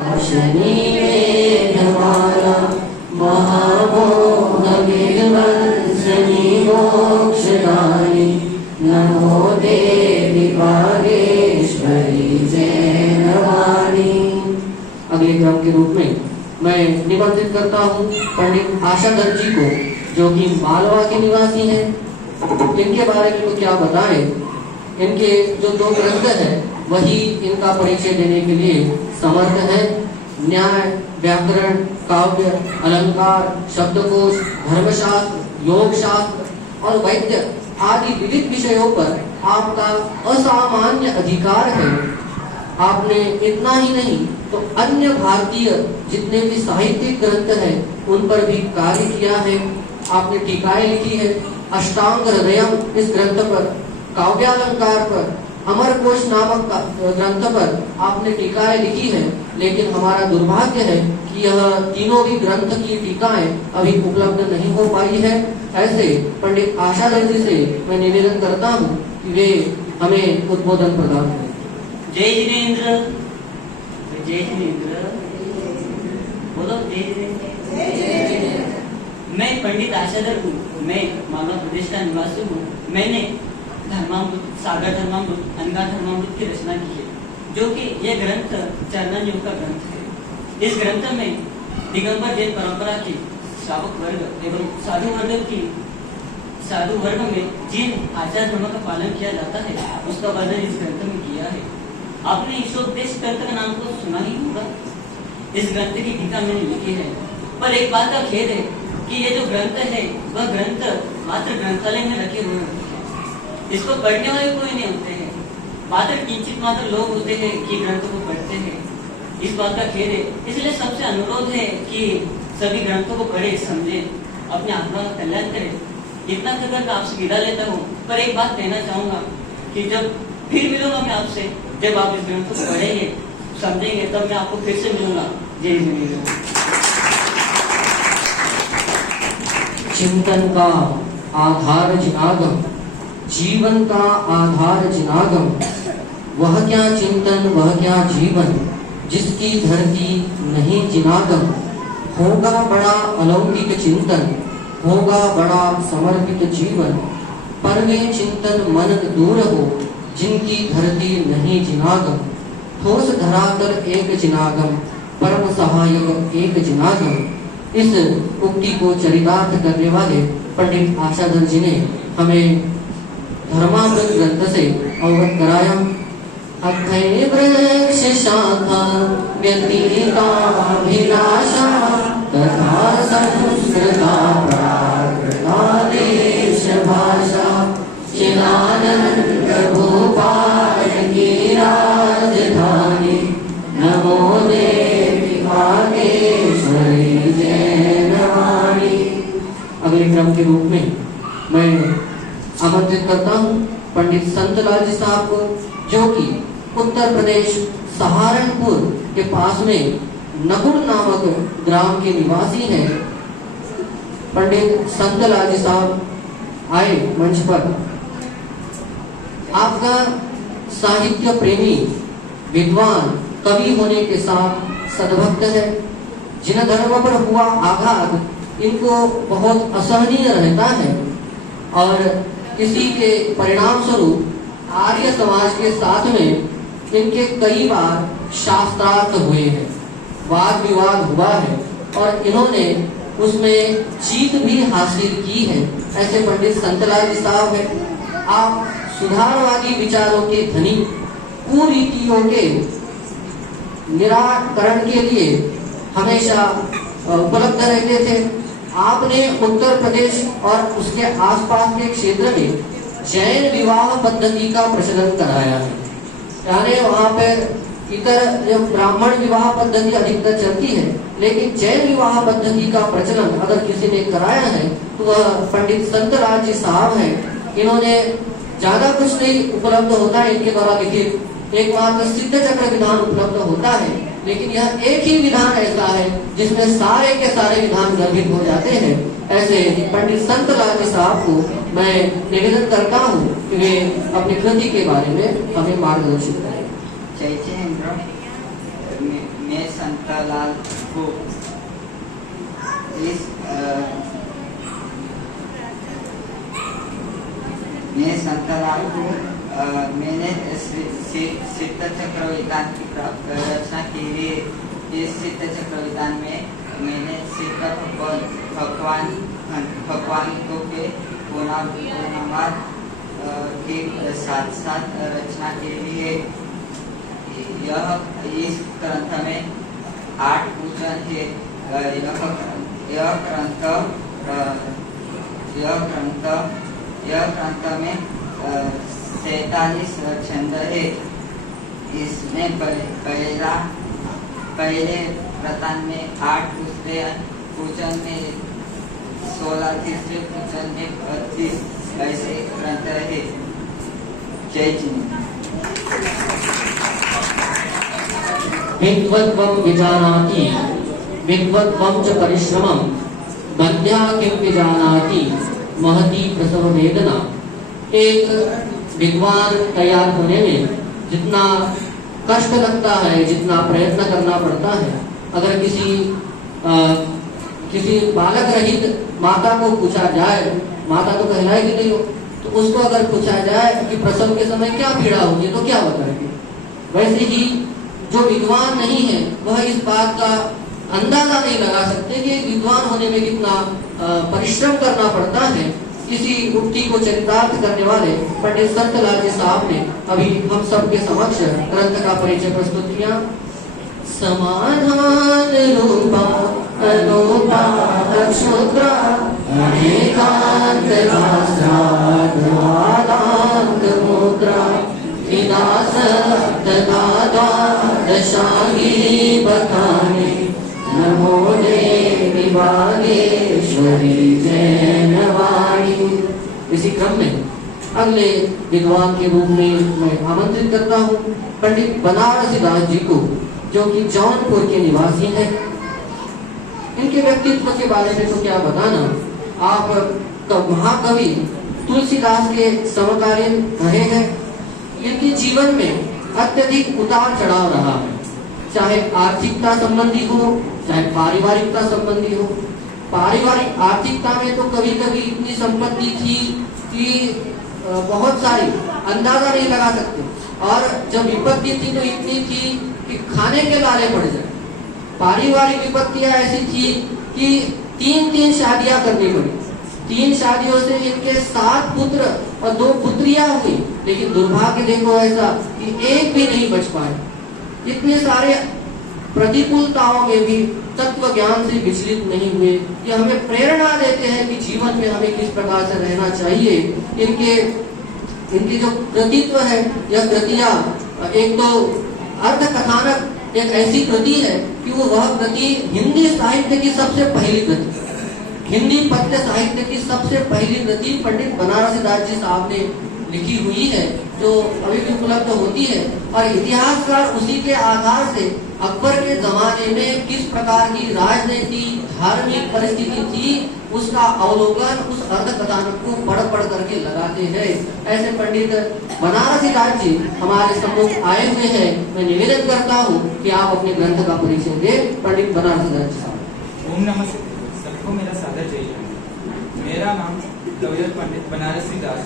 शनि वेदमाला महामोहविध्वंसनी मोक्षदायिनी नमो देवी वागेश्वरी जैनवाणी। अगले क्रम के रूप में मैं निमंत्रित करता हूँ पंडित आशाधर जी को, जो कि मालवा के निवासी हैं। इनके बारे में तो क्या बताएं, इनके जो 2 ग्रंथ हैं वही इनका परिचय देने के लिए समर्थ है। न्याय, व्याकरण, काव्य, अलंकार, शब्दकोश, धर्मशास्त्र, योग शास्त्र और वैद्य आदि विविध विषयों पर आपका असामान्य अधिकार है। आपने इतना ही नहीं तो अन्य भारतीय जितने भी साहित्यिक ग्रंथ हैं उन पर भी कार्य किया है। आपने टीकाएं लिखी है, अष्टांग हृदयम इस ग्रंथ पर, काव्यालंकार पर, अमरकोश नामक ग्रंथ पर आपने टीकाएं लिखी है। लेकिन हमारा दुर्भाग्य है कि यह तीनों भी ग्रंथ की टीकाएं अभी उपलब्ध नहीं हो पाई है। ऐसे पंडित आशाधर जी से मैं निवेदन करता हूँ कि वे हमें उद्बोधन प्रदान करें। जय जिनेंद्र, जय जिनेंद्र, बोलो जय जिनेंद्र। मैं पंडित आशाधर हूँ, मैं मालवा प्रदेश का निवासी हूँ। मैंने धर्मामृत, सागर धर्मामृत, अनगा धर्मामृत की रचना की है, जो कि यह ग्रंथ चरणन योग का ग्रंथ है। इस ग्रंथ में दिगंबर जैन परंपरा के श्रावक वर्ग एवं साधु वर्ग में जिन आचार धर्म का पालन किया जाता है उसका वर्णन इस ग्रंथ में किया है। आपने ईशोपदेश ग्रंथ का नाम तो सुना ही होगा। इस ग्रंथ की टीका मैंने लिखी है, पर एक बात का खेद है कि ये जो ग्रंथ है वह ग्रंथ मात्र ग्रंथालय में रखे हुए होते हैं। इसको पढ़ने वाले कोई नहीं होते हैं, मात्र किंचित मात्र लोग होते हैं कि ग्रंथ को पढ़ते हैं। इस बात का खेद है। इसलिए सबसे अनुरोध है कि सभी ग्रंथों को पढ़े, समझे, अपने आत्मा का कल्याण करें। इतना कहकर मैं आपसे विदा लेता हूँ, पर एक बात कहना चाहूंगा कि जब फिर मिलूंगा मैं आपसे, जब आप इस ग्रंथ को पढ़ेंगे, समझेंगे, तब मैं आपको फिर से मिलूंगा। जय जिनेंद्र। चिंतन का आधार जिनागम, जीवन का आधार जिनागम, वह क्या चिंतन वह क्या जीवन, जिसकी धरती नहीं जिनागम। होगा बड़ा अलौकिक चिंतन, होगा बड़ा समर्पित जीवन, पर वे चिंतन मन दूर हो, जिनकी धरती नहीं जिनागम। ठोस धरातल एक जिनागम, परम सहायक एक जिनागम। इस उक्ति को चरितार्थ करने वाले पंडित आशाधर जी ने हमें धर्मामृत ग्रंथ से अवगत कराया। अथय वृक्ष शाखा व्यतीताभिलाषा तथा संस्कृता प्राकृतादेश भाषा, चिदानंद भूपाल की राजधानी, नमो देवी भागेश्वरी जैनवाणी। अगले क्रम के रूप में मैं आमंत्रित करता हूँ पंडित संतलाल जी साहब को, जो कि उत्तर प्रदेश सहारनपुर के पास में नकुल नामक ग्राम के निवासी हैं। पंडित संतलाल जी साहब आए मंच पर। आपका साहित्य प्रेमी, विद्वान, कवि होने के साथ सद्भक्त है। जिन धर्म पर हुआ आघात इनको बहुत असहनीय रहता है और इसी के परिणाम स्वरूप आर्य समाज के साथ में इनके कई बार शास्त्रार्थ हुए हैं, वाद विवाद हुआ है और इन्होंने उसमें जीत भी हासिल की है। ऐसे पंडित संतलाल जी साहब हैं। आप सुधारवादी विचारों के धनी, कुरीतियों के निराकरण के लिए हमेशा उपलब्ध रहते थे। आपने उत्तर प्रदेश और उसके आसपास के क्षेत्र में जैन विवाह पद्धति का प्रचलन कराया है। यानी वहाँ पर इतर ब्राह्मण विवाह पद्धति अधिकतर चलती है, लेकिन जैन विवाह पद्धति का प्रचलन अगर किसी ने कराया है तो वह पंडित संतलाल जी साहब हैं। इन्होंने ज्यादा कुछ नहीं उपलब्ध होता है इनके द्वारा लिखित, एकमात्र सिद्ध चक्र विधान उपलब्ध होता है, लेकिन यह एक ही विधान ऐसा है जिसमें सारे के सारे विधान गर्भित हो जाते हैं। ऐसे पंडित संतलाल जी साहब को मैं निवेदन करता हूँ कि वे अपनी कृति के बारे में हमें मार्गदर्शित करें। जय जिनेंद्र। मैं संत शांतालाल को मैंने सिद्ध चक्रवर्तान की रचना की है। इस सिद्ध चक्रवर्तान में मैंने सिद्ध भगवानों के गुणावाद के साथ साथ रचना के लिए यह इस ग्रंथ में 8 पूजन है। यह ग्रंथ में 47 छंद है। इसमें पहले प्रतान में 8, दूसरे पूजन में 16, तीसरे पूजन में 32 ऐसे ग्रंथ है। जय जी। विद्वत्वं विजानाति विद्वत्वं च परिश्रमं बंध्या किं विजानाति महती प्रसव वेदना। एक विद्वान तैयार होने में जितना कष्ट लगता है, जितना प्रयत्न करना पड़ता है, अगर किसी बालक रहित माता को पूछा जाए, माता तो कहलाएगी नहीं हो, तो उसको अगर पूछा जाए कि प्रसव के समय क्या पीड़ा होगी तो क्या बताएगी। वैसे ही जो विद्वान नहीं है वह इस बात का अंदाजा नहीं लगा सकते कि विद्वान होने में कितना परिश्रम करना पड़ता है। इसी उक्ति को चरितार्थ करने वाले पंडित संतलाल जी साहब ने अभी हम सबके समक्ष ग्रंथ का परिचय प्रस्तुत किया। समाधान रूपा अनुपा अक्षुद्रा अनेकांत शास्त्राद्वादांत मुद्रा विनाश तदादा दशांगी बखाने नमो देवी बागेश्वरी जैनवाणी। इसी क्रम में अगले विद्वान के रूप में मैं आमंत्रित करता हूँ पंडित बनारसी दास जी को, जो कि जौनपुर के निवासी हैं। इनके व्यक्तित्व के बारे में तो क्या बताना, आप महाकवि तुलसीदास के समकालीन रहे हैं। इनके जीवन में अत्यधिक उतार चढ़ाव रहा है, चाहे आर्थिकता संबंधी हो, चाहे पारिवारिकता संबंधी हो। पारिवारिक आर्थिकता में तो कभी कभी इतनी संपत्ति थी कि बहुत सारी अंदाजा नहीं लगा सकते, और जब विपत्ति थी तो इतनी थी कि खाने के लाले पड़ जाए। पारिवारिक विपत्तियां ऐसी थी कि 3 शादियां करनी पड़ी। 3 शादियों से इनके 7 पुत्र और 2 पुत्रियां हुई, लेकिन दुर्भाग्य देखो ऐसा कि एक भी नहीं बच पाए। इतने सारे प्रतिकूलताओं में भी तत्व ज्ञान से विचलित नहीं हुए। ये हमें प्रेरणा देते हैं कि जीवन में हमें किस प्रकार से रहना चाहिए। इनकी जो कृतित्व है, यह कृतियां, एक तो अर्थ कथानक एक ऐसी कृति है कि वह कृति हिंदी साहित्य की सबसे पहली कृति, हिंदी पद्य साहित्य की सबसे पहली कृति पंडित बनारसी दास जी साहब ने लिखी हुई है, जो अभी भी उपलब्ध होती है। और इतिहासकार उसी के आधार से अकबर के जमाने में किस प्रकार की राजनीति, धार्मिक परिस्थिति थी, उसका अवलोकन उस अर्ध कथानक को पढ़ करके लगाते हैं। ऐसे पंडित बनारसी दास जी हमारे सम्मुख आए हुए हैं। मैं निवेदन करता हूँ कि आप अपने ग्रंथ का परिचय दें। पंडित बनारसी दास जी साहब। ओम नमः शिवाय। सबको मेरा सादर जय। मेरा नाम लॉयर पंडित बनारसी दास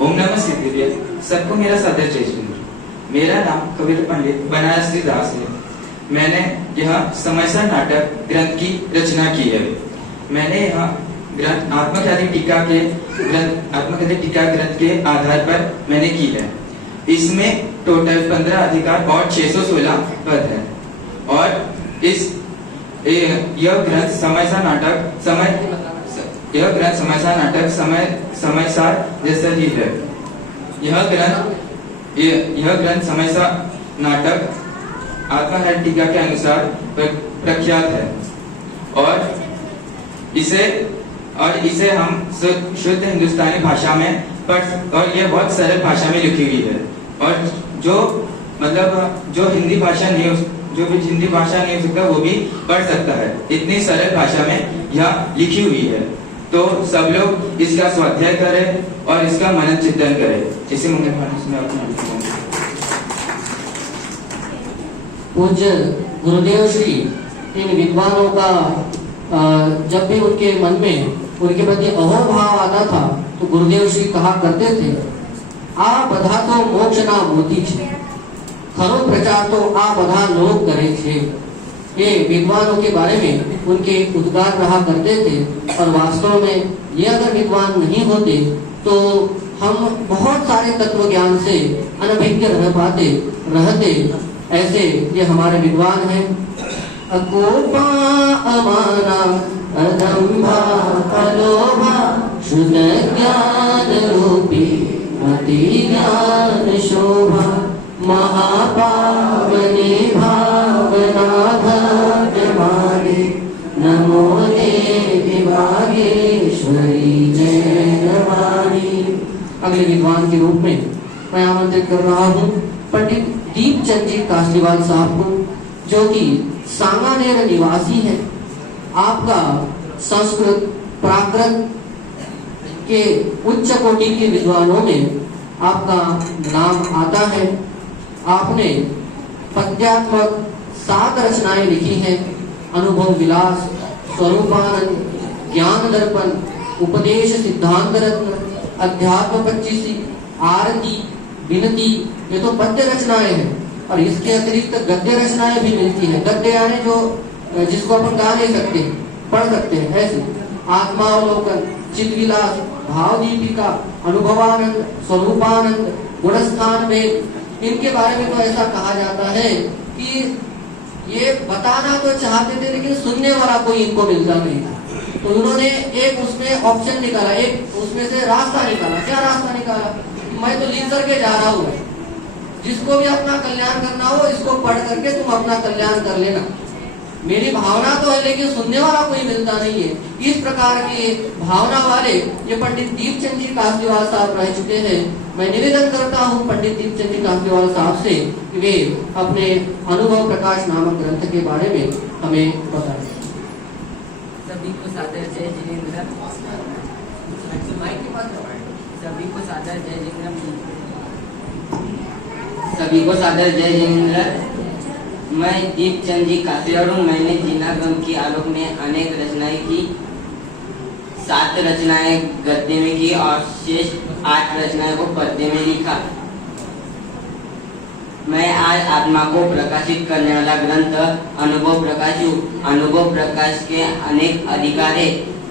ओम नमः शिवाय। सबको मेरा सादर जय। मेरा नाम कबीर पंडित बनारसी दास है। मैंने यह समयसा नाटक ग्रंथ की रचना की है। मैंने यह ग्रंथ आत्मकथादी टीका ग्रंथ के आधार पर मैंने की है। इसमें टोटल 15 अधिकार और 616 पद है। और यह ग्रंथ समयसा नाटक समयसार जैसा ही है। यह ग्रंथ समयसा नाटक आत्मकथादी टीका के अनुसार प्रख्यात है। और इसे हम शुद्ध हिंदुस्तानी भाषा में और यह बहुत सरल भाषा में लिखी हुई है। और जो हिंदी भाषा नहीं हो सकता वो भी पढ़ सकता है। इतनी सरल भाषा में यह लिखी हुई है। तो सब लोग इसका स्वाध्याय करें और इसका मनन चिंतन करें। इसी मंगल भाषण में अपना पूज्य गुरुदेव श्री इन विद्वानों का जब भी उनके मन में उनके प्रति अहोभाव आता था तो गुरुदेव श्री कहा करते थे, आ बधा तो मोक्ष ना मोती छे, खरो प्रचार तो आ बधा लोग करे छे। ये विद्वानों के बारे में उनके उद्गार रहा करते थे। और वास्तव में ये अगर विद्वान नहीं होते तो हम बहुत सारे तत्व ज्ञान से अनभिज्ञ रह पाते रहते। ऐसे ये हमारे विद्वान हैं। अकोपा अमाना अदम्भा अलोभा शुद्ध ज्ञान रूपी मति ज्ञान शोभा महापावनी भावना भक्तमाने नमो देवी भागेश्वरी जयवाणी। अगले विद्वान के रूप में मैं आमंत्रित कर रहा हूँ पंडित दीपचंद जी कासलीवाल साहब को, जो कि सांगानेर निवासी है। आपका संस्कृत प्राकृत के उच्च कोटि के विद्वानों में आपका नाम आता है। आपने पद्यात्मक 7 रचनाएं लिखी हैं। अनुभव विलास, स्वरूपानंद, ज्ञान दर्पण, उपदेश सिद्धांत रत्न, अध्यात्म 25, आरती, विनती, ये तो पद्य रचनाएं हैं। और इसके अतिरिक्त गद्य रचनाएं भी मिलती है। गद्य यानी जो जिसको अपन गा नहीं सकते, पढ़ सकते हैं, ऐसे आत्मावलोकन, चित्तविलास, भाव दीपिका, अनुभवानंद, स्वरूपानंद, गुणस्थान वेद। इनके बारे में तो ऐसा कहा जाता है कि ये बताना तो चाहते थे लेकिन सुनने वाला कोई इनको मिलता नहीं था। तो उन्होंने एक उसमें ऑप्शन निकाला, एक उसमें से रास्ता निकाला। क्या रास्ता निकाला? मैं तो लिख करके जा रहा हूँ, जिसको भी अपना कल्याण करना हो इसको पढ़ करके तुम अपना कल्याण कर लेना। मेरी भावना तो है लेकिन सुनने वाला कोई मिलता नहीं है। इस प्रकार की भावना वाले ये पंडित दीपचंद जी कासलीवाल साहब रह चुके हैं। मैं निवेदन करता हूँ पंडित दीपचंद जी कासलीवाल साहब से कि वे अपने अनुभव प्रकाश नामक ग्रंथ के बारे में हमें बताएं। सभी को सादर जय जिनेंद्र। सभी को सादर जय जिनेंद्र। सभी को सादर जय जिनेंद्र। मैं दीपचंद जी कासलीवाल हूँ। मैंने जीना गम की आलोक में अनेक रचनाएं की। 7 रचनाएं गद्य में की और शेष 8 रचनाएं को पद्य में लिखा। मैं आज आत्मा को प्रकाशित करने वाला ग्रंथ अनुभव प्रकाश हूँ। अनुभव प्रकाश के अनेक अधिकार है।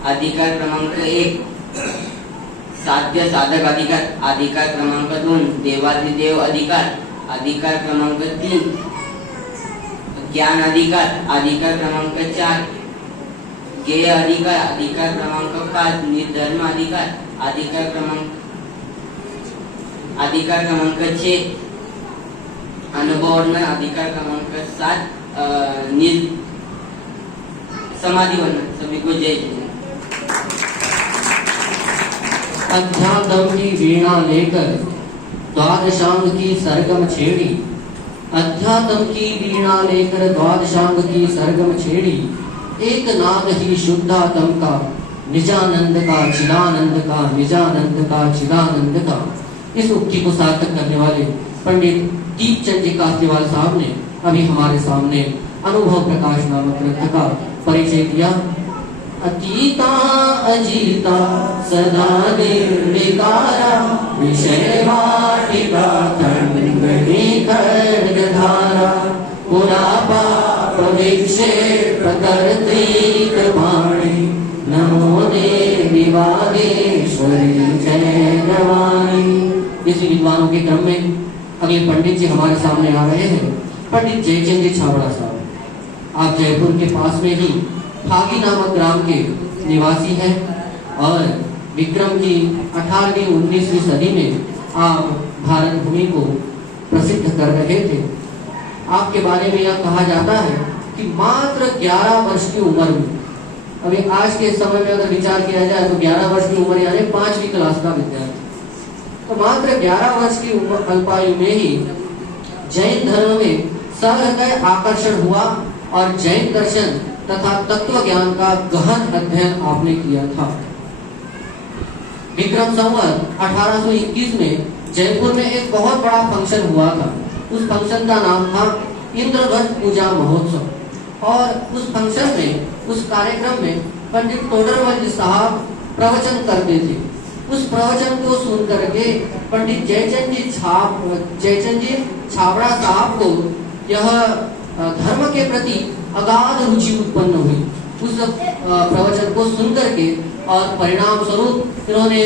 अधिकार क्रमांक 1 साध्य साधक अधिकार, अधिकार क्रमांक 2 देवाधिदेव अधिकार, अधिकार क्रमांक 3 ज्ञान अधिकार, अधिकार क्रमांक 4 गेय अधिकार, अधिकार क्रमांक 5 निर्धर्म अधिकार, अधिकार क्रमांक 6 अनुभव वर्णन, अधिकार क्रमांक 7 समाधि वर्णन। सभी को जय जय। अध्यात्म की वीणा लेकर द्वादशांग की सरगम छेड़ी, अध्यात्म की वीणा लेकर द्वादशांग की सरगम छेड़ी। एक नाम ही शुद्धात्म का, निजानंद का, चिदानंद का, निजानंद का, चिदानंद का। इस उक्ति को सार्थक करने वाले पंडित दीपचंद जी कासलीवाल साहब ने अभी हमारे सामने अनुभव प्रकाश नामक ग्रंथ का परिचय दिया। अतीता अजीता सदा निर्विकारा, विषय वाटिका खंडनी खड्गधारा, पुरा पाप विक्षेप करती कृपाणी, नमो देवी वागेश्वरी जयवाणी। इसी विद्वानों के क्रम में अगले पंडित जी हमारे सामने आ रहे हैं। पंडित जयचंद जी छाबड़ा साहब, आप जयपुर के पास में ही फागी नामक ग्राम के निवासी हैं और विक्रम की 18वीं 19वीं सदी में आप भारत भूमि को प्रसिद्ध कर रहे थे। आपके बारे में यह कहा जाता है कि मात्र 11 वर्ष की उम्र में, अभी आज के समय में अगर विचार किया जाए तो 11 वर्ष की उम्र यानी 5वीं क्लास का विद्यार्थी, तो मात्र 11 वर्ष की अल्पायु में ही जैन धर्म में सहृदय आकर्षण हुआ और जैन दर्शन तथा तत्व ज्ञान का गहन अध्ययन आपने किया था। विक्रम संवत 1821 में जयपुर में एक बहुत बड़ा फंक्शन हुआ था। उस फंक्शन का नाम था इंद्रध्वज पूजा महोत्सव। और उस फंक्शन में, उस कार्यक्रम में पंडित टोडरमल साहब प्रवचन करते थे। उस प्रवचन को सुन करके पंडित जयचंद जी छाबड़ा साहब को यह धर्म के प्रति अगाध रुचि उत्पन्न हुई उस प्रवचन को सुन करके। और परिणाम स्वरूप इन्होंने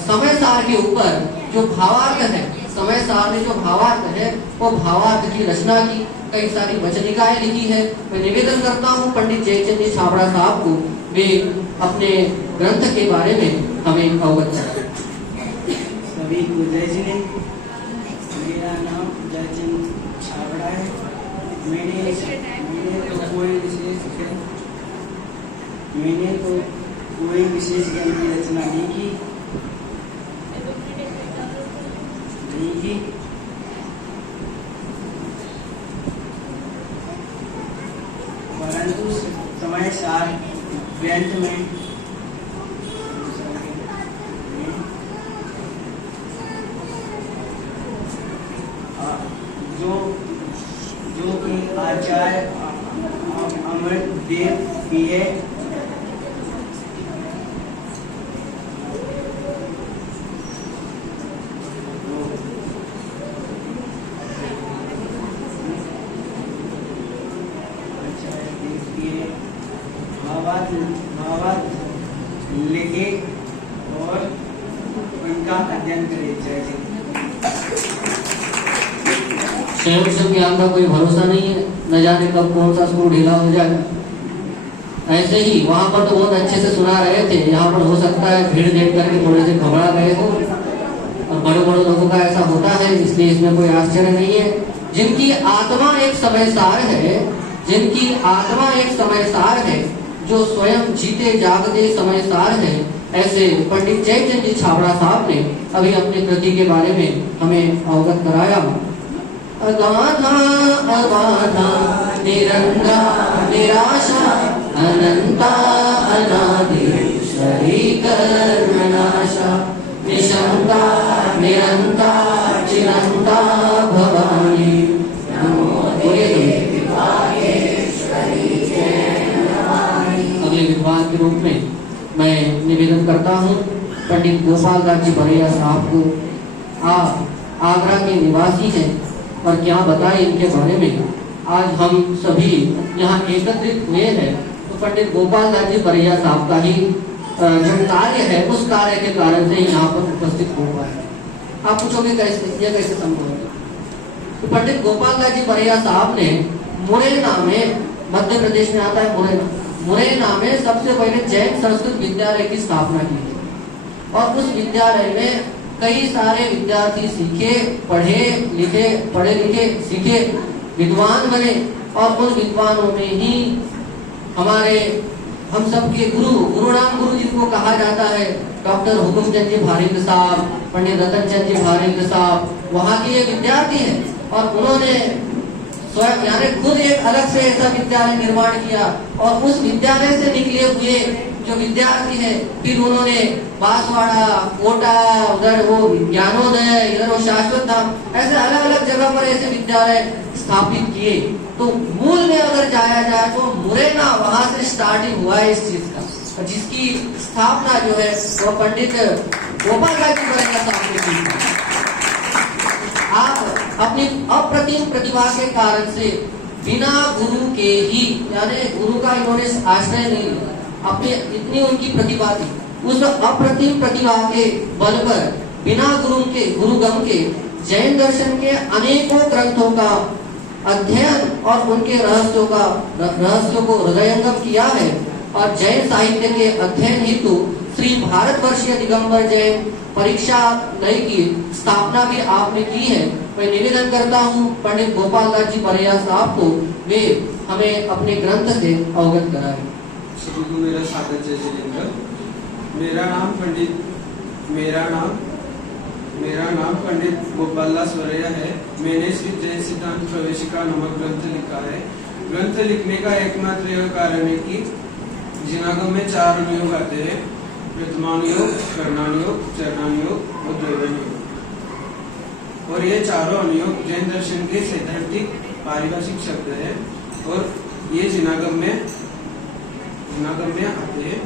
समय सार के ऊपर जो भावार्थ है, समय सार में जो भावार्थ है, वो भावार्थ की रचना की, कई सारी वचनिकाएं लिखी है। मैं निवेदन करता हूँ पंडित जयचंद जी छाबड़ा साहब को वे अपने ग्रंथ के बारे में हमें अवगत कराएं। सभी को जय जिले। मेरा नाम जयचंद छाबड़ा है। मैंने तो कोई विशेष ज्ञान की रचना नहीं की। परंतु समय सार ग्रंथ में जो कि आचार्य अमरदेव पीए लिखे और उनका अध्ययन करे। स्वयं ज्ञान का कोई भरोसा नहीं है, न जाने कब कौन सा स्कूल ढीला हो जाएगा। ऐसे ही वहाँ पर तो बहुत अच्छे से सुना रहे थे, यहाँ पर हो सकता है भीड़ देख करके थोड़े से घबरा गए हो। और बड़े बड़े लोगों का ऐसा होता है, इसलिए इसमें कोई आश्चर्य नहीं है। जिनकी आत्मा एक समय सार है, जिनकी आत्मा एक समय सार है, जो स्वयं जीते जागते समय सार है, ऐसे पंडित जयचंद जी छाबड़ा साहब ने अभी अपनी कृति के बारे में हमें अवगत कराया। अगाधा अबाधा निरंगा निराशा अनंता अनादि शरीकर्मनाशा निशंका निरंता चिरंता भवानी अगले विद्वान के रूप में मैं निवेदन करता हूँ पंडित गोपाल दास जी बरैया साहब को। आगरा के निवासी हैं और क्या बताएं इनके बारे में। आज हम सभी यहाँ एकत्रित हुए हैं तो पंडित गोपाल दास जी बरैया साहब का ही जो कार्य है, उस कार्य के कारण से यहाँ पर उपस्थित हो पाए। आप पूछोगे कैसे, यह कैसे संभव है? तो पंडित गोपाल दास जी बरैया साहब ने मुरैना में, मध्य प्रदेश में आता है मुरैना में सबसे पहले जैन संस्कृत विद्यालय की स्थापना की थी। और उस विद्यालय में कई सारे विद्यार्थी पढ़े लिखे सीखे विद्वान बने। और उन विद्वानों में ही हम सबके गुरुनाम गुरु जिनको कहा जाता है, डॉक्टर हुकुमचंद जी भारिंग साहब, पंडित रतन चंद जी भारिंग साहब, वहाँ के ये विद्यार्थी हैं। और उन्होंने स्वयं यानी खुद एक अलग से ऐसा विद्यालय निर्माण किया। और उस विद्यालय से निकले हुए जो विद्यार्थी हैं, फिर उन्होंने बांसवाड़ा, कोटा, उधर वो ज्ञानोदय, इधर वो शाश्वत धाम, ऐसे अलग अलग जगह पर ऐसे विद्यालय स्थापित किए। तो मूल में अगर जाया जाए तो मुरैना, वहां से स्टार्टिंग हुआ है इस चीज का, जिसकी स्थापना जो है वो पंडित गोपाल दास जी बरैया साहब ने की। आप अपनी अप्रतिम प्रतिभा के कारण से बिना गुरु के ही, यानी गुरु का इन्होंने आश्रय नहीं लिया, अपनी इतनी उनकी प्रतिभा थी, उस अप्रतिम प्रतिभा के बल पर बिना गुरुगम के जैन दर्शन के अनेकों ग्रंथों का अध्ययन और उनके रहस्यों को हृदयंगम किया है। और जैन साहित्य के अध्ययन हेतु श्री भारतवर्षीय दिगंबर जैन परीक्षालय की स्थापना भी आपने की है। मैं निवेदन करता हूँ पंडित गोपाल दास जी बरैया साहब को वे हमें अपने ग्रंथ से अवगत कराएं। सभी को मेरा स्वागत है जिलेंद्र। मेरा नाम पंडित गोपाल दास बरैया है। मैंने श्री जैन सिद्धांत प्रवेशिका नामक ग्रंथ लिखा है। ग्रंथ लिखने का एकमात्र यह कारण है कि जिनागम में 4 अनुयोग आते हैं। प्रथमानुयोग, करणानुयोग, चरणानुयोग और द्रव्यानुयोग। और ये चारों अनुयोग जैन दर्शन के सैद्धांतिक पारिभाषिक शब्द है और ये जिनागम में आते हैं।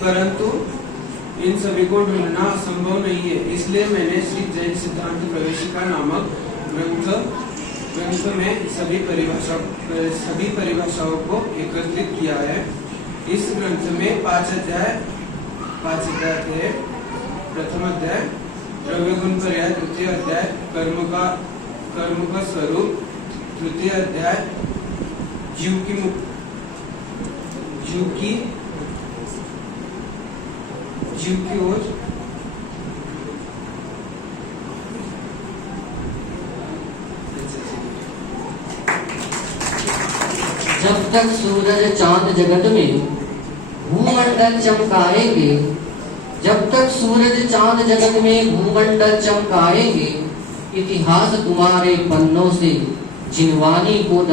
परंतु इन सभी को ढूंढना असंभव नहीं है, इसलिए मैंने श्री जैन सिद्धांत प्रवेशिका नामक ग्रंथ में सभी परिभाषाओं को एकत्रित किया है। इस ग्रंथ में 5 अध्याय थे। प्रथम अध्याय द्रव्य गुण पर्याय, द्वितीय अध्याय कर्म का स्वरूप, तृतीय अध्याय जीव की ओर, जब तक सूरज चांद जगत में भूमंडल चमकाएंगे, जब तक सूरज चांद जगत में भूमंडल चमकाएंगे, इतिहास तुम्हारे पन्नों से जिनवानी को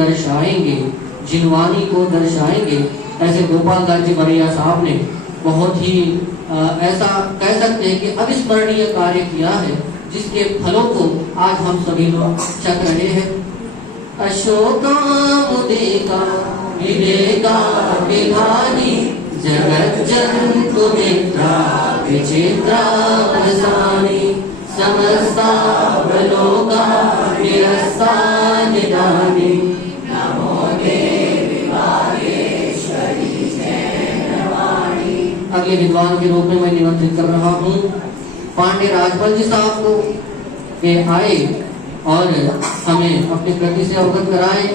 दर्शाएंगे। ऐसे गोपाल दास जी बरिया साहब ने बहुत ही ऐसा कह सकते हैं कि अविस्मरणीय कार्य किया है, जिसके फलों को आज हम सभी लोग चख रहे हैं। अशोकामुदेका विवेका विधानी जगत जंतु मित्रा विचित्रा वसानी समस्तावलोका निरस्ता निदानी नमो देवी वागेश्वरी जैनवाणी। अगले विद्वान के रूप में मैं निमंत्रित कर रहा हूँ पांडे राजमल जी साहब को के आए और हमें अपनी कृति से अवगत कराए।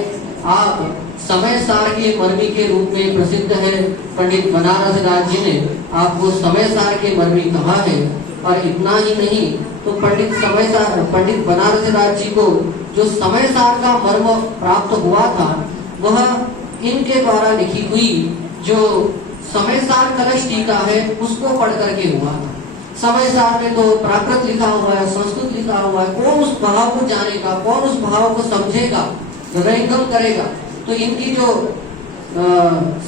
आप समय सार के मर्मी के रूप में प्रसिद्ध है। पंडित बनारस दास जी ने आपको समय सार के मर्मी कहा है। और इतना ही नहीं तो पंडित बनारस दास जी को जो समय सार का मर्म प्राप्त हुआ था, वह इनके द्वारा लिखी हुई जो समय सार कलश टीका है उसको पढ़ करके हुआ था। समय सार में तो प्राकृत लिखा हुआ है, संस्कृत लिखा हुआ है, कौन उस भाव को जानेगा, कौन उस भाव को समझेगा, हृदयंगम करेगा। तो इनकी जो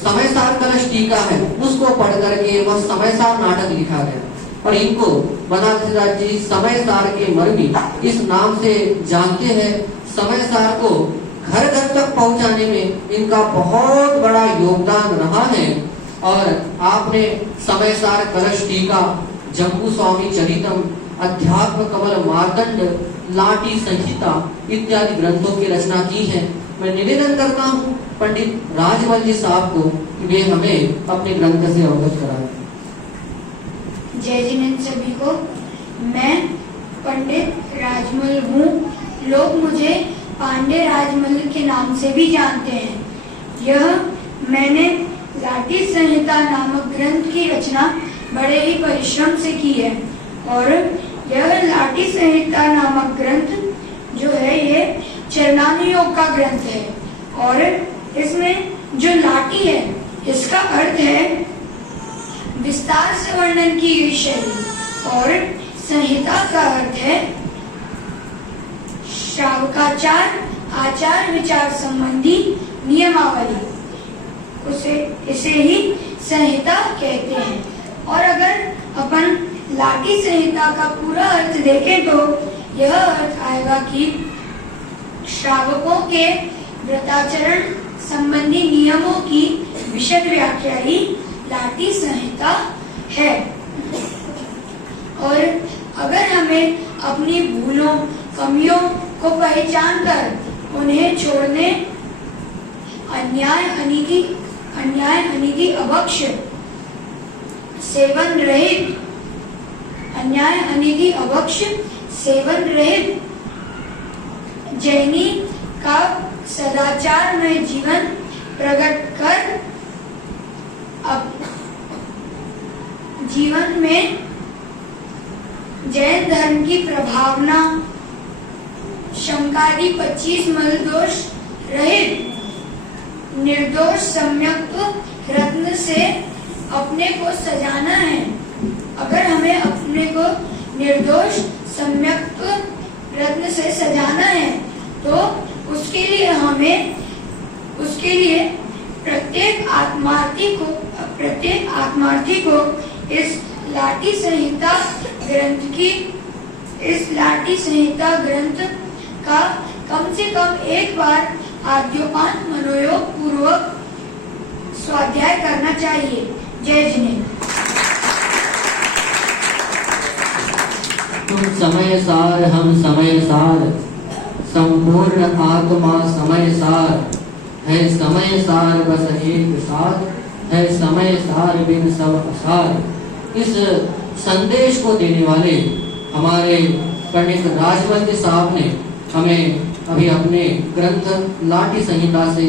समय सार कलश टीका है उसको पढ़ करके वह समय सार नाटक लिखा गया और इनको बनारस दास जी समय सार के मर्मी इस नाम से जानते हैं। समय सार को घर घर तक पहुंचाने में इनका बहुत बड़ा योगदान रहा है। और आपने समय सार कलश टीका, जम्बू स्वामी चरितम, अध्यात्म कमल मार्तंड, लाटी संहिता इत्यादि ग्रंथों की रचना की है। मैं निवेदन करता हूँ पंडित राजमल जी साहब को कि वे हमें अपने ग्रंथ से अवगत कराएं। जय जिनेंद्र सभी को। मैं पंडित राजमल हूँ। लोग मुझे पांडे राजमल के नाम से भी जानते हैं। यह मैंने लाटी संहिता नामक ग्रंथ की रचना बड़े ही परिश्रम से की है। और यह लाटी संहिता नामक ग्रंथ जो है ये चरणानुयोग का ग्रंथ है। और इसमें जो लाटी है इसका अर्थ है विस्तार से वर्णन की हुई शैली, और संहिता का अर्थ है श्रावकाचार, आचार विचार संबंधी नियमावली। इसे ही संहिता कहते हैं। और अगर अपन लाटी संहिता का पूरा अर्थ देखें तो यह अर्थ आएगा कि श्रावकों के व्रताचरण संबंधी नियमों की विशद व्याख्या ही लाटी संहिता है। और अगर हमें अपनी भूलों कमियों को पहचान कर उन्हें छोड़ने, अन्याय अनिधि अभक्ष सेवन रहित जैनी का सदाचार में जीवन प्रकट कर जीवन में जैन धर्म की प्रभावना शंकादि 25 मल दोष रहित निर्दोष सम्यक्त्व रत्न से अपने को सजाना है। अगर हमें अपने को निर्दोष सम्यक्त्व रत्न से सजाना है तो उसके लिए प्रत्येक आत्मार्थी को इस लाठी संहिता ग्रंथ का कम से कम एक बार आद्योपांत मनोयोग पूर्वक स्वाध्याय करना चाहिए। जय जिनेन्द्र। तुम समय सार हम समय सार, संपूर्ण आत्मा समय सार है। समय सार बस एक सार है, समय सार बिन सब असार। इस संदेश को देने वाले हमारे पंडित राजमल साहब ने हमें अभी अपने ग्रंथ लाठी संहिता से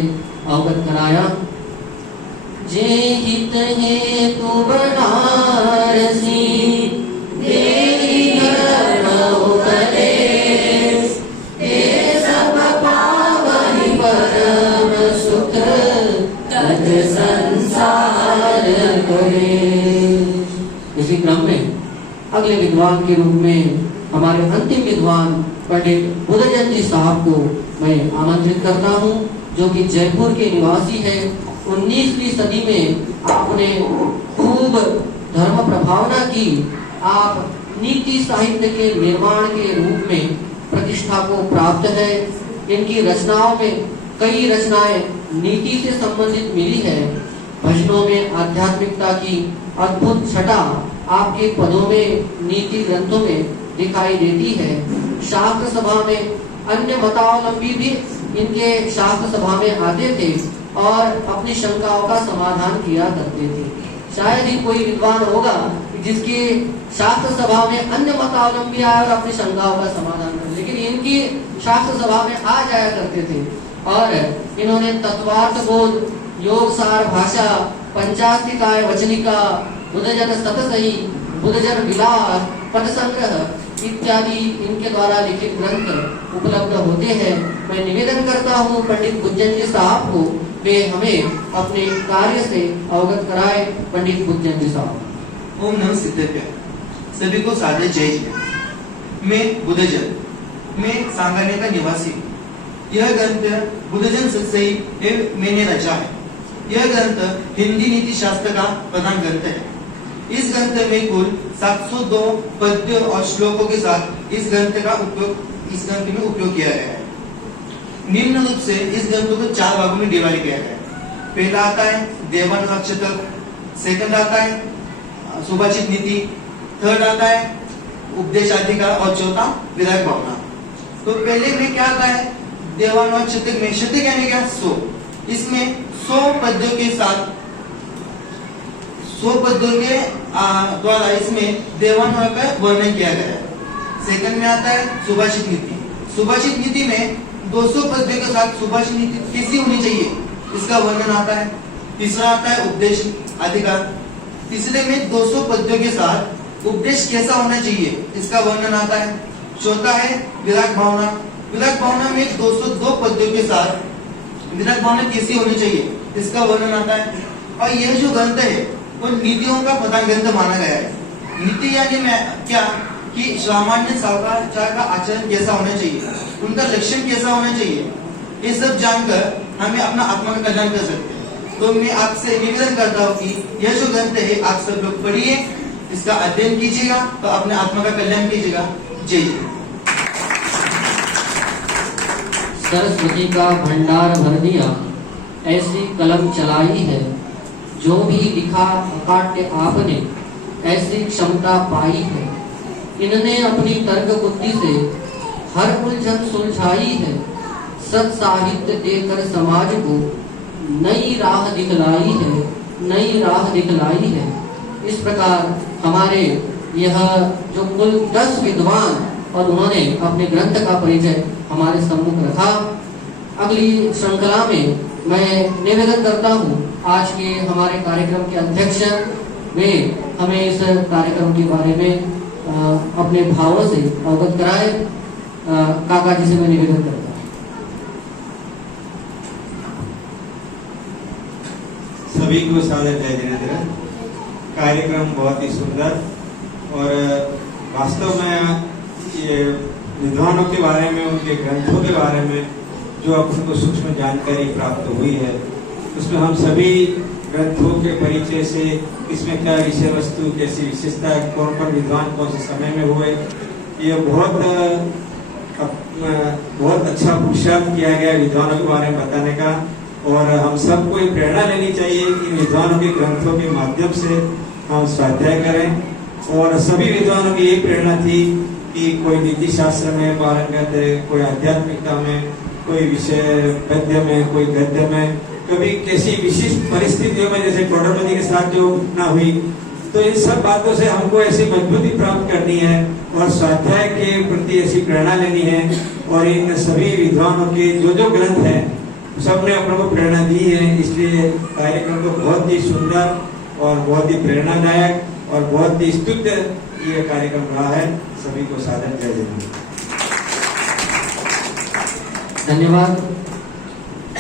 अवगत कराया। जे हित हेतु बनारसी देहि धर्म उपदेश, ते सब पावहि परम सुख तत् संसार करे। इसी क्रम में अगले विद्वान के रूप में हमारे अंतिम विद्वान पंडित बुद्धजन जी साहब को मैं आमंत्रित करता हूं, जो कि जयपुर के निवासी है। 19वीं सदी में आपने खूब धर्म प्रभावना की। आप नीति साहित्य के निर्माण के रूप में प्रतिष्ठा को प्राप्त है। इनकी रचनाओं में कई रचनाएं नीति से संबंधित मिली है। भजनों में आध्यात्मिकता की अद्भुत छटा आपके पदों में, नीति ग्रंथों में दिखाई देती है। शास्त्र सभा में अन्य मतावलंबी भी इनके शास्त्र सभा में आते थे और अपनी शंकाओं का समाधान किया करते थे। शायद ही कोई विद्वान होगा जिसकी शास्त्र सभा में अन्य मतावलंबी आए और अपनी शंकाओं का समाधान करे, लेकिन इनकी शास्त्र सभा में आ जाया करते थे। और इन्होंने तत्वार्थ बोध, योग सार भाषा, पंचास्तिकाय वचनिका, बुद्धजन सतसही, बुद्धजन विलास, पद संग्रह इत्यादि इनके द्वारा लिखित ग्रंथ उपलब्ध होते हैं। मैं निवेदन करता हूँ पंडित बुद्धजन जी साहब को, वे हमें अपने कार्य से अवगत कराए। पंडित बुद्धजन जी साहब। ओम नमः सिद्धेभ्य। सभी को सादर जय जय। मैं बुद्धजन, मैं सांगाने का निवासी हूँ। यह ग्रंथ बुद्धजन सतसही मैंने रचा है। यह ग्रंथ हिंदी नीति शास्त्र का प्रधान ग्रंथ है। इस ग्रंथ में कुल 702 पद्य और श्लोकों के साथ इस ग्रंथ में उपयोग किया गया है। निम्न रूप से इस ग्रंथ को 4 भागों में डिवाइड किया गया है। पहला आता है देवान अक्षतक, सेकंड आता है सुभाषित नीति, थर्ड आता है उपदेशाधिकार और चौथा विराग भावना। तो पहले में क्या आता है देवान शतक में, शतक यानी क्या 100। इसमें 100 पद्यों के साथ 100 पद्यों के द्वारा इसमें देवान्वय का वर्णन किया गया है। सेकंड में आता है सुभाषित नीति। सुभाषित नीति में 200 पद्यों के साथ सुभाषित नीति कैसी होनी चाहिए इसका वर्णन आता है। तीसरा आता है उपदेश अधिकार। तीसरे में 200 पद्यों के साथ उपदेश कैसा होना चाहिए इसका वर्णन आता है। चौथा है विराग भावना। विराग भावना में 202 पद्यों के साथ विराग भावना कैसी होनी चाहिए इसका वर्णन आता है। और यह जो ग्रंथ है वो नीतियों का प्रधान ग्रंथ माना गया है। नीति यानी क्या कि सामान्य सदाचार का आचरण कैसा होना चाहिए, उनका लक्षण कैसा होना चाहिए, ये सब जानकर हमें अपना आत्मा का कल्याण कर सकते हैं। तो मैं आपसे निवेदन करता हूँ कि यह जो ग्रंथ है आप सब लोग पढ़िए, इसका अध्ययन कीजिएगा तो अपने आत्मा का कल्याण कीजिएगा। जय जय। सरस्वती का भंडार भर दिया, ऐसी कलम चलाई है, जो भी लिखा अकाट्य आपने, ऐसी क्षमता पाई है। इनने अपनी तर्क बुद्धि से हर उलझन सुलझाई है। सत साहित्य देकर समाज को नई राह दिखलाई है, नई राह दिखलाई है। इस प्रकार हमारे यह जो कुल 10 विद्वान और उन्होंने अपने ग्रंथ का परिचय हमारे सम्मुख रखा। अगली श्रृंखला में मैं निवेदन करता हूँ आज के हमारे कार्यक्रम के अध्यक्ष वे हमें इस कार्यक्रम के बारे में अपने भावों से अवगत कराए। काका जी से मैं निवेदन करता हूँ। सभी को सादर जय जिनेन्द्र। कार्यक्रम बहुत ही सुंदर और वास्तव में ये विद्वानों के बारे में, उनके ग्रंथों के बारे में जो अपन को सूक्ष्म जानकारी प्राप्त हुई है, उसमें हम सभी ग्रंथों के परिचय से इसमें क्या विषय वस्तु, कैसी विशेषता, कौन कौन विद्वान कौन से समय में हुए, ये बहुत अच्छा पुरुषार्थ किया गया विद्वानों के बारे में बताने का। और हम सबको ये प्रेरणा लेनी चाहिए कि विद्वानों के ग्रंथों के माध्यम से हम स्वाध्याय करें। और सभी विद्वानों की यही प्रेरणा थी कि कोई नीति शास्त्र में पालन करते, कोई आध्यात्मिकता में, कोई विषय पद्य में, कोई गद्य में, कभी किसी विशिष्ट परिस्थितियों में जैसे टोडरमल के साथ जो घटना हुई, तो इन सब बातों से हमको ऐसी मजबूती प्राप्त करनी है और स्वाध्याय के प्रति ऐसी प्रेरणा लेनी है। और इन सभी विद्वानों के जो ग्रंथ हैं सबने अपने को प्रेरणा दी है, इसलिए कार्यक्रम को बहुत ही सुंदर और बहुत ही प्रेरणादायक और बहुत ही स्तुत्य ये कार्यक्रम रहा है। सभी को सादर जय जय। धन्यवाद।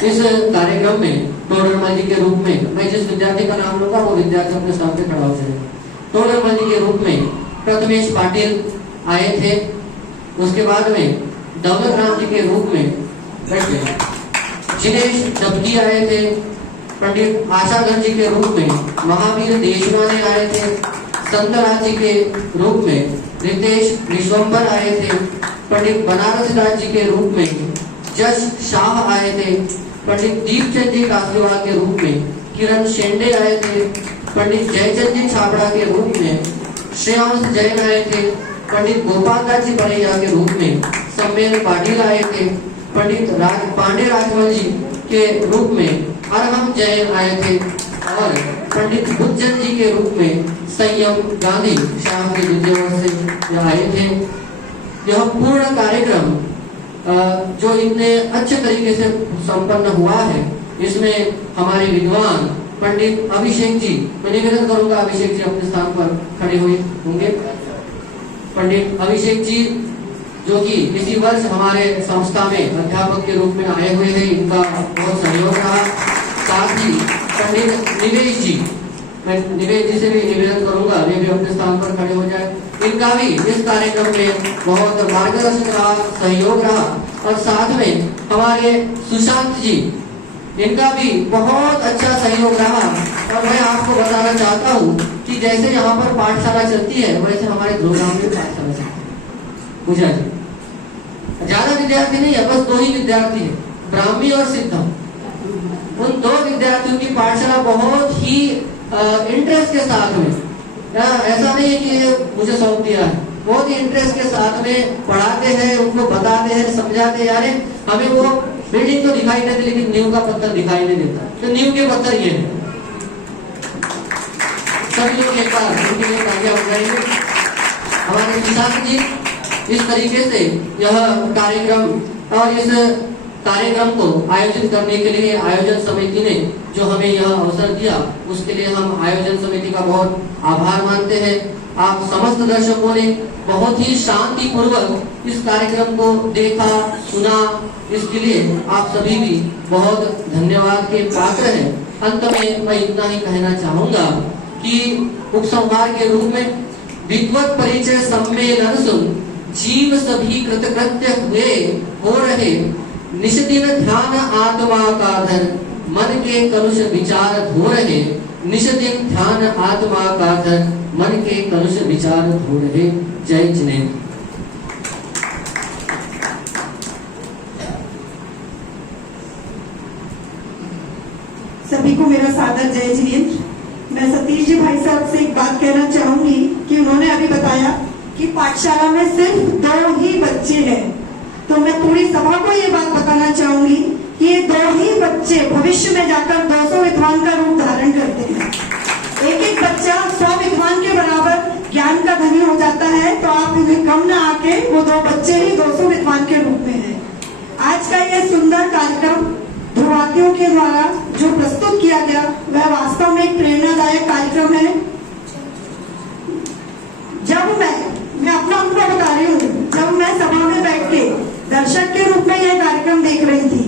इस कार्यक्रम में टोडरमल जी के रूप में मैं जिस विद्यार्थी का नाम लूंगा वो विद्यार्थी अपने सामने खड़ा हो जाए। टोडरमल जी के रूप में प्रथमेश पाटिल आए थे, उसके बाद में दौलत राम जी के रूप में बैठे जिनेश डबकी आए थे, पंडित आशाधर जी के रूप में महावीर देशवाने आए थे, संतराज जी के रूप में रितेश विश्वंभर आए थे, पंडित बनारस दास जी के रूप में जश शाह आए थे, पंडित दीपचंद जी कासलीवाल के रूप में किरण शेंडे आए थे, पंडित जयचंद जी छाबड़ा के रूप में श्रेयांश जैन आए थे, पंडित गोपाल दास जी बरैया के रूप में सम्मेलन पाटिल आए थे, पंडित पांडे राजमल जी के रूप में अरहम जैन आए थे और पंडित बुद्धचंद जी के रूप में संयम गांधी शाह के द्वितीय वर्ष से आए थे। यह पूर्ण कार्यक्रम जो इतने अच्छे तरीके से संपन्न हुआ है, इसमें हमारे विद्वान पंडित अभिषेक जी, मैं निवेदन करूंगा अभिषेक जी अपने स्थान पर खड़े हुए होंगे। पंडित अभिषेक जी जो कि इसी वर्ष हमारे संस्था में अध्यापक के रूप में आए हुए हैं, इनका बहुत सहयोग रहा। साथ ही पंडित निवेश जी, मैं निवेश जी से भी निवेदन करूंगा वे भी अपने स्थान पर खड़े हो जाए। इनका भी इस कार्यक्रम में बहुत मार्गदर्शन रहा, सहयोग रहा। और साथ में हमारे सुशांत जी, इनका भी बहुत अच्छा सहयोग रहा। और मैं आपको बताना चाहता हूँ कि जैसे यहाँ पर पाठशाला चलती है वैसे हमारे ध्रुवधाम में पाठशाला चलती है। पूजा जी ज्यादा विद्यार्थी नहीं है, बस 2 ही विद्यार्थी है, ब्राह्मी और सिद्धम। उन 2 विद्यार्थियों की पाठशाला बहुत ही इंटरेस्ट के साथ में, ऐसा नहीं है कि मुझे सौंप दिया है, बहुत ही इंटरेस्ट के साथ में पढ़ाते हैं, उनको बताते हैं, समझाते हैं। यार हमें वो बिल्डिंग तो दिखाई देती लेकिन नींव का पत्थर दिखाई नहीं देता, तो नींव के पत्थर ये है। सभी लोग एक बार उनके लिए तालियां बजाएंगे। हमारे सुशांत जी इस तरीके से यह कार्यक्रम और इस कार्यक्रम को आयोजित करने के लिए आयोजन समिति ने जो हमें यह अवसर दिया, उसके लिए हम आयोजन समिति का बहुत आभार मानते हैं। आप समस्त दर्शकों ने बहुत ही शांति पूर्वक इस कार्यक्रम को देखा, सुना, इसके लिए आप सभी भी बहुत धन्यवाद के पात्र हैं। अंत में मैं इतना ही कहना चाहूंगा कि उपसंहार के रूप में विद्वत परिचय सम्मेलन सुन जीव सभी कृतकृत्य हुए हो रहे, निष्दिन ध्यान आत्मा का धन मन के कलुष विचार धो रहे, निष्दिन ध्यान आत्मा का धन मन के कलुष विचार धो रहे। जय जिनेन्द्र। सभी को मेरा सादर जय जिनेन्द्र। मैं सतीश जी भाई साहब से एक बात कहना चाहूंगी कि उन्होंने अभी बताया कि पाठशाला में सिर्फ 2 ही बच्चे हैं, तो मैं पूरी सभा को ये बात बताना चाहूंगी कि ये 2 ही बच्चे भविष्य में जाकर 200 विद्वान का रूप धारण करते हैं। एक बच्चा 100 विद्वान के बराबर ज्ञान का धनी हो जाता है, तो आप इन्हें कम ना आके वो 2 बच्चे ही 200 विद्वान के रूप में हैं। आज का ये सुंदर कार्यक्रम ध्रुवादियों के द्वारा जो प्रस्तुत किया गया वह वास्तव में एक प्रेरणादायक कार्यक्रम है। जब मैं अपना अनुभव बता रही हूँ, जब मैं सभा में बैठ के दर्शक के रूप में यह कार्यक्रम देख रही थी,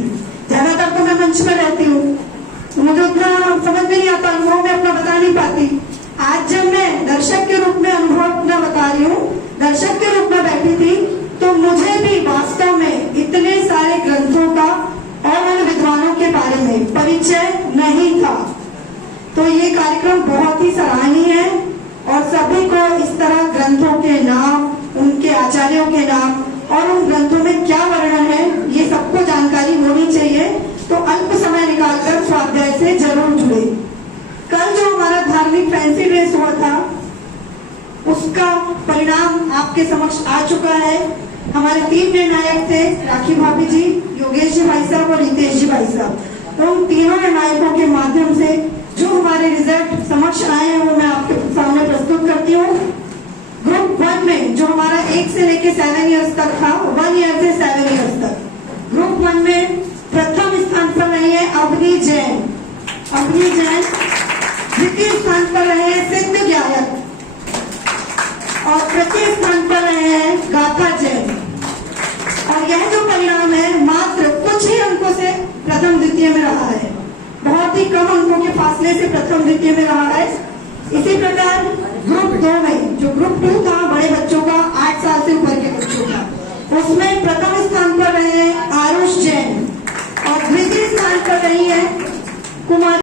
ज्यादातर तो मैं मंच में रहती हूँ, मुझे उतना समझ में नहीं आता, अनुभव में अपना बता नहीं पाती। आज जब मैं दर्शक के रूप में अनुभव अपना बता रही हूँ, दर्शक के रूप में बैठी थी, तो मुझे भी वास्तव में इतने सारे ग्रंथों का और उन विद्वानों के बारे में परिचय नहीं तो ये कार्यक्रम बहुत ही सराहनीय है और सभी को इस तरह ग्रंथों के नाम, उनके आचार्यों के नाम और उन ग्रंथों में क्या वर्णन है ये सबको जानकारी होनी चाहिए। तो अल्प समय निकालकर स्वाध्याय से जरूर जुड़े। कल जो हमारा धार्मिक फैंसी ड्रेस हुआ था उसका परिणाम आपके समक्ष आ चुका है। हमारे 3 निर्णायक थे, राखी भाभी जी, योगेश जी भाई साहब और रितेश जी भाई साहब। उन तीनों निर्णायकों के माध्यम से जो हमारे रिजल्ट समक्ष आए हैं वो मैं आपके सामने प्रस्तुत करती हूँ। ग्रुप 1 में जो हमारा 1 से लेकर 7 इयर्स तक था, 1 ईयर से 7 इयर्स तक, ग्रुप 1 में प्रथम स्थान पर रही है अवनी जैन। अवनी जैन द्वितीय स्थान पर रहे हैं सिद्ध ज्ञायक और तृतीय स्थान पर रहे हैं गाथा जैन। और यह जो परिणाम है मात्र कुछ ही अंकों से प्रथम द्वितीय में रहा है, बहुत ही कम अंकों के फासले से प्रथम द्वितीय में रहा है। इसी प्रकार ग्रुप 2 में जो ग्रुप 2 था बड़े बच्चों का, 8 साल से ऊपर के बच्चों का, उसमें प्रथम स्थान पर रहे हैं आरुष जैन और द्वितीय स्थान पर रही है कुमार